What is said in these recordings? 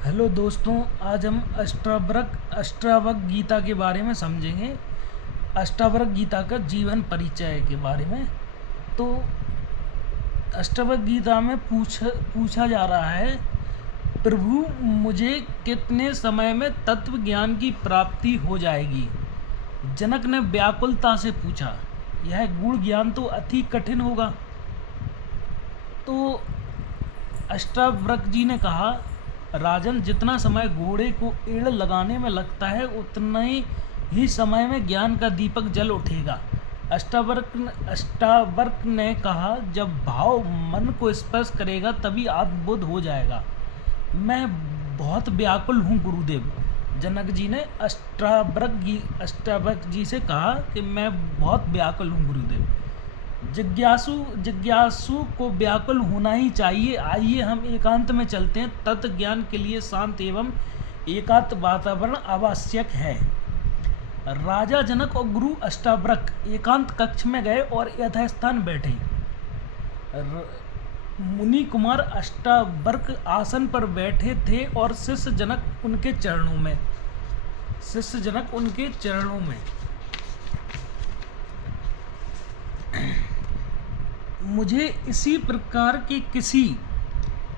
Hello दोस्तों, आज हम अष्टावक्र गीता के बारे में समझेंगे। अष्टावक्र गीता का जीवन परिचय के बारे में। तो अष्टावक्र गीता में पूछा जा रहा है, प्रभु मुझे कितने समय में तत्व ज्ञान की प्राप्ति हो जाएगी। जनक ने व्याकुलता से पूछा, यह गूढ़ ज्ञान तो अति कठिन होगा। तो अष्टावक्र जी ने कहा, राजन, जितना समय घोड़े को एड़ लगाने में लगता है उतना ही समय में ज्ञान का दीपक जल उठेगा। अष्टावक्र ने कहा, जब भाव मन को स्पर्श करेगा तभी आत्मबोध हो जाएगा। मैं बहुत व्याकुल हूँ गुरुदेव। जनक जी ने अष्टावक्र जी से कहा कि मैं बहुत व्याकुल हूँ गुरुदेव। जिज्ञासु को व्याकुल होना ही चाहिए। आइए हम एकांत में चलते हैं। तत्व ज्ञान के लिए शांत एवं एकांत वातावरण आवश्यक है। राजा जनक और गुरु अष्टावक्र एकांत कक्ष में गए और यथास्थान बैठे। मुनि कुमार अष्टावक्र आसन पर बैठे थे और शिष्य जनक उनके चरणों में। मुझे इसी प्रकार के किसी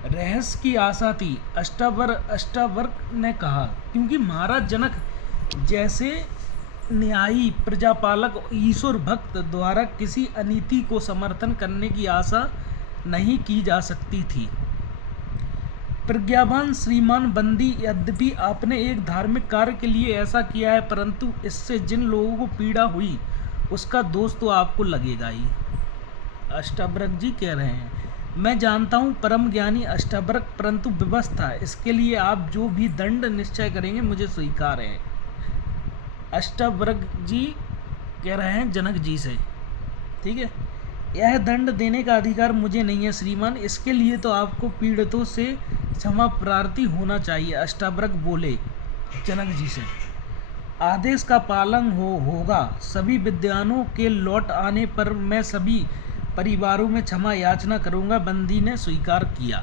रहस्य की आशा थी, अष्टावक्र ने कहा, क्योंकि महाराज जनक जैसे न्यायी, प्रजापालक, ईश्वर भक्त द्वारा किसी अनीति को समर्थन करने की आशा नहीं की जा सकती थी। प्रज्ञावान श्रीमान बंदी, यद्यपि आपने एक धार्मिक कार्य के लिए ऐसा किया है, परंतु इससे जिन लोगों को पीड़ा हुई उसका दोष तो आपको लगेगा ही। अष्टावक्र जी कह रहे हैं, मैं जानता हूँ परम ज्ञानी अष्टावक्र, परंतु व्यवस्था, इसके लिए आप जो भी दंड निश्चय करेंगे मुझे स्वीकार है। अष्टावक्र जी कह रहे हैं जनक जी से, ठीक है, यह दंड देने का अधिकार मुझे नहीं है श्रीमान, इसके लिए तो आपको पीड़ितों से क्षमा प्रार्थी होना चाहिए। अष्टावक्र बोले जनक जी से, आदेश का पालन होगा। सभी विद्वानों के लौट आने पर मैं सभी परिवारों में क्षमा याचना करूंगा। बंदी ने स्वीकार किया।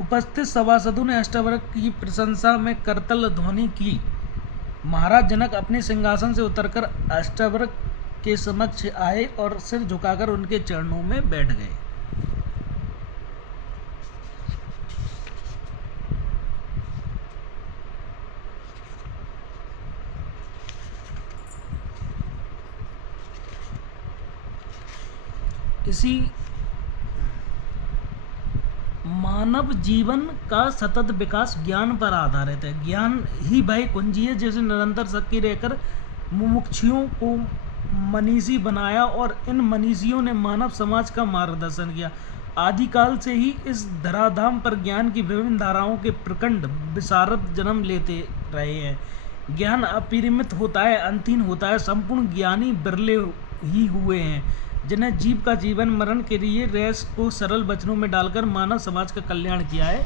उपस्थित सभासदों ने अष्टावक्र की प्रशंसा में करतल ध्वनि की। महाराज जनक अपने सिंहासन से उतरकर अष्टावक्र के समक्ष आए और सिर झुकाकर उनके चरणों में बैठ गए। इसी मानव जीवन का सतत विकास ज्ञान पर आधारित है। ज्ञान ही वह कुंजी है जिसे निरंतर सक्रिय रहकर मुमुक्षुओं को मनीषी बनाया और इन मनीषियों ने मानव समाज का मार्गदर्शन किया। आदिकाल से ही इस धराधाम पर ज्ञान की विभिन्न धाराओं के प्रखंड विशारद जन्म लेते रहे हैं। ज्ञान अपरिमित होता है, अंतहीन होता है। संपूर्ण ज्ञानी बिरले ही हुए हैं जिन्हें जीव का जीवन मरण के लिए रहस्य को सरल वचनों में डालकर मानव समाज का कल्याण किया है।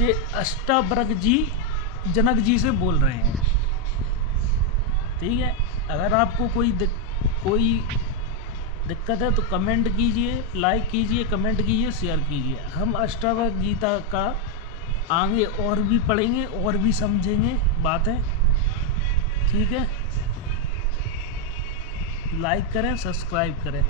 ये अष्टावक्र जी जनक जी से बोल रहे हैं, ठीक है। अगर आपको कोई दिक्कत है तो कमेंट कीजिए, लाइक कीजिए, कमेंट कीजिए, शेयर कीजिए। हम अष्टावक्र गीता का आगे और भी पढ़ेंगे और भी समझेंगे बातें, ठीक है। लाइक करें, सब्सक्राइब करें।